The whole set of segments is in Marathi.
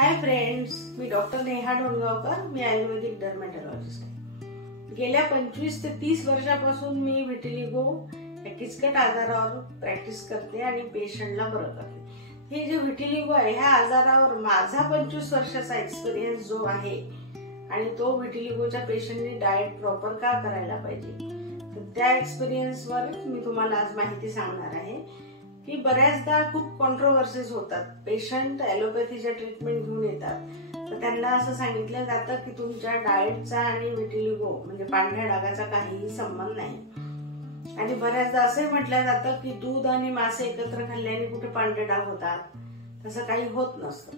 हाय फ्रेंड्स, मी डॉक्टर नेहा डोणगावकर. मी आयुर्वेदिक डर्मॅटॉलॉजिस्ट आहे. गेल्या 25 ते 30 वर्षापासून मी व्हिटिलिगो या किचकट आजारावर प्रॅक्टिस करते आणि पेशंटला बरं करते. हे जे व्हिटिलिगो आहे ह्या आजारावर माझा 25 वर्षाचा एक्सपिरियन्स जो आहे आणि तो व्हिटिलिगोच्या पेशंटनी डाएट प्रॉपर का करायला पाहिजे, तर त्या एक्सपिरियन्सवर मी तुम्हाला आज माहिती सांगणार आहे की बऱ्याचदा खूप कॉन्ट्रोवर्सीज होतात. पेशंट ॲलोपॅथीच्या ट्रीटमेंट घेऊन येतात तर त्यांना असं सांगितलं जातं की तुमच्या डाएटचा आणि व्हिटिलिगो म्हणजे पांढऱ्या डागाचा काहीही संबंध नाही. आणि बऱ्याचदा असंही म्हटलं जातं की दूध आणि मासे एकत्र खाल्ल्याने कुठे पांढरे डाग होतात, तसं काही होत नसतं.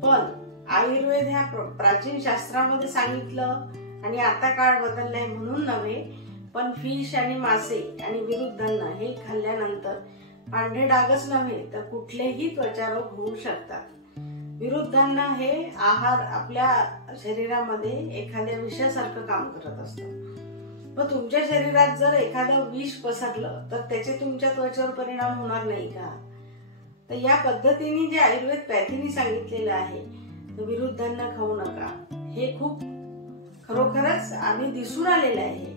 पण आयुर्वेद ह्या प्राचीन शास्त्रामध्ये सांगितलं आणि आता काळ बदललाय म्हणून नव्हे, पण फिश आणि मासे आणि विरुद्धान्न हे खाल्ल्यानंतर पांढरे डागच नव्हे तर कुठलेही त्वचारोग होऊ शकतात. विरुद्धान्न हे आहार आपल्या शरीरामध्ये एखाद्या विषासारखं काम करत असतं. पण तुमच्या शरीरात जर एखादं विष पसरलं तर त्याचे तुमच्या त्वचेवर परिणाम होणार नाही का? तर या पद्धतीने जे आयुर्वेद पॅथीने सांगितलेलं आहे, विरुद्धान्न खाऊ नका, हे खूप खरोखरच आम्ही दिसून आलेलं आहे.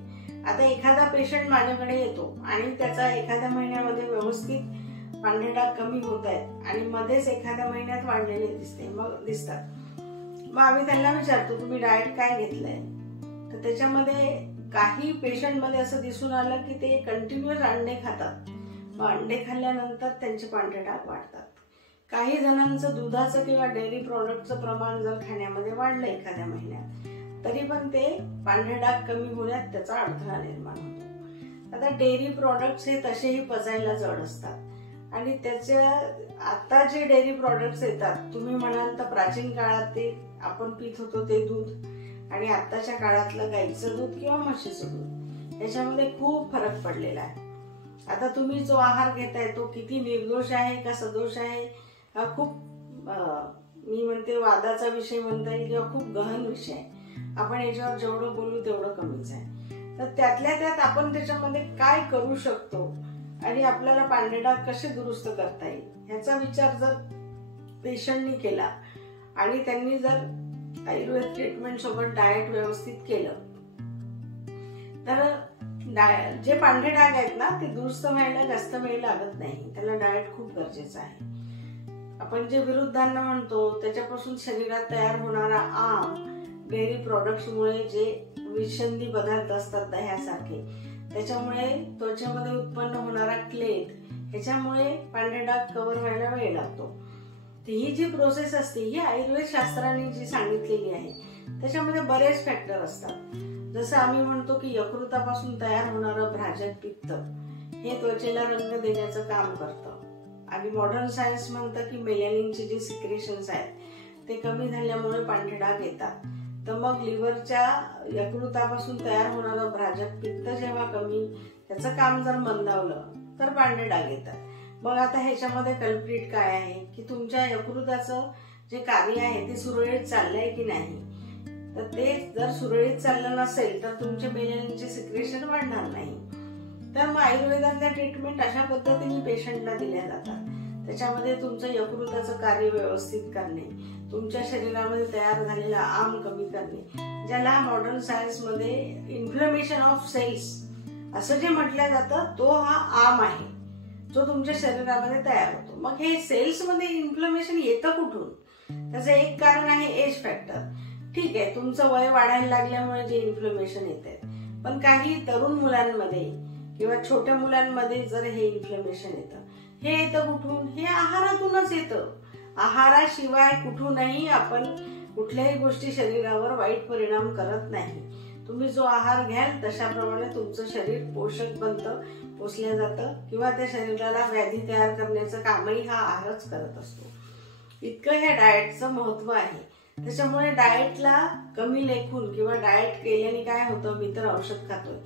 आता एखादा पेशंट माझ्याकडे येतो आणि त्याचा एखाद्या महिन्यामध्ये व्यवस्थित पांढरे डाग कमी होत आहेत आणि मध्येच एखाद्या महिन्यात वाढलेले दिसतात. मग आम्ही त्यांना विचारतो तुम्ही डाएट काय घेतलंय, तर त्याच्यामध्ये काही पेशंट मध्ये असं दिसून आलं की ते कंटिन्युअस अंडे खातात. मग अंडे खाल्ल्यानंतर त्यांचे पांढरे डाग वाढतात. काही जणांचं दुधाचं किंवा डेअरी प्रॉडक्टचं प्रमाण जर खाण्यामध्ये वाढलं एखाद्या महिन्यात तरी पण ते पांढरे डाग कमी होण्यात त्याचा अडथळा निर्माण होतो. आता डेअरी प्रॉडक्ट्स हे तसेही पचायला जड असतात आणि त्याच्या आता जे डेअरी प्रॉडक्ट्स येतात, तुम्ही म्हणाल तर प्राचीन काळात ते आपण पित होतो ते दूध आणि आताच्या काळातलं गाईचं दूध किंवा म्हशीचं दूध याच्यामध्ये खूप फरक पडलेला आहे. आता तुम्ही जो आहार घेताय तो किती निर्दोष आहे का सदोष आहे हा खूप मी म्हणते वादाचा विषय म्हणता येईल किंवा खूप गहन विषय आहे. आपण याच्यावर जेवढं बोलू तेवढं कमीच आहे. तर त्यातल्या त्यात आपण त्याच्यामध्ये काय करू शकतो आणि आपल्याला पांढरे डाग कसे दुरुस्त करता येईल ह्याचा विचार जर पेशंटनी केला आणि त्यांनी जर आयुर्वेद ट्रीटमेंट सोबत डाएट व्यवस्थित केलं तर जे पांढरे डाग आहेत ना ते दुरुस्त व्हायला जास्त वेळ लागत नाही. त्याला डाएट खूप गरजेचं आहे. आपण जे विरुद्धान्न म्हणतो त्याच्यापासून शरीरात तयार होणारा आम, डेअरी प्रॉडक्ट्समुळे जे विषंदी पदार्थ असतात दह्यासारखे, त्याच्यामुळे त्वचेमध्ये उत्पन्न होणारा क्लेथ, ह्याच्यामुळे पांढरे डाग कव्हर व्हायला वेळ लागतो. तर ही जी प्रोसेस असते ही आयुर्वेद शास्त्राने जी सांगितलेली आहे त्याच्यामध्ये बरेच फॅक्टर असतात. जसं आम्ही म्हणतो की यकृतापासून तयार होणारं भ्राजक पित्त हे त्वचेला रंग देण्याचं काम करतं आणि मॉडर्न सायन्स म्हणतं की मेलॅनिनचे जे सिक्रेशन्स आहेत ते कमी झाल्यामुळे पांढरे डाग येतात. तर मग लिव्हरच्या यकृतापासून तयार होणारं भ्राजक पित्त जेव्हा कमी त्याचं काम जर मंदावलं तर पांढरे डाग येतात. मग आता ह्याच्यामध्ये कल्प्रिट काय आहे की तुमच्या यकृताचं जे कार्य आहे ते सुरळीत चाललंय की नाही. तर ते जर सुरळीत चाललं नसेल तर तुमचे मेलॅनिनचे सिक्रेशन वाढणार नाही. तर मग आयुर्वेदातल्या ट्रीटमेंट अशा पद्धतीने पेशंटला दिल्या जातात. त्याच्यामध्ये तुमचं यकृताचं कार्य व्यवस्थित करणे, तुमच्या शरीरामध्ये तयार झालेला आम कमी करणे, ज्याला मॉडर्न सायन्समध्ये इन्फ्लमेशन ऑफ सेल्स असं जे म्हटलं जातं तो हा आम आहे जो तुमच्या शरीरामध्ये तयार होतो. मग हे सेल्समध्ये इन्फ्लमेशन येतं कुठून? त्याचं एक कारण आहे एज फॅक्टर. ठीक आहे, तुमचं वय वाढायला लागल्यामुळे जे इन्फ्लमेशन येते, पण काही तरुण मुलांमध्ये किंवा छोट्या मुलांमध्ये जर हे इन्फ्लमेशन येतं, हे येतं कुठून? हे आहारातूनच येतं. आहाराशिवाय कुठूनही आपण कुठल्याही गोष्टी शरीरावर वाईट परिणाम करत नाही. तुम्ही जो आहार घ्याल तशाप्रमाणे तुमचं शरीर पोषक बनतं, पोषलं जातं किंवा त्या शरीराला व्याधी तयार करण्याचं कामही हा आहारच करत असतो. इतकं ह्या डाएटचं महत्व आहे. त्याच्यामुळे डाएटला कमी लेखून किंवा डाएट केल्याने काय होतं, मी तर औषध खातोय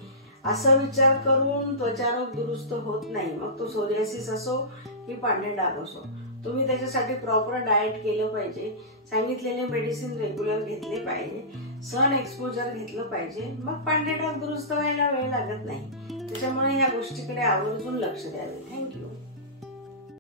असा विचार करून त्वचारोग दुरुस्त होत नाही. मग तो सोरियासिस असो की पांढरे डाग असो, तुम्ही त्याच्यासाठी प्रॉपर डाएट केलं पाहिजे, सांगितलेले मेडिसिन रेग्युलर घेतले पाहिजे, सन एक्सपोजर घेतलं पाहिजे. मग पांढरे डाग दुरुस्त व्हायला वेळ लागत नाही. त्याच्यामुळे ह्या गोष्टीकडे आवर्जून लक्ष द्यावे. थँक्यू.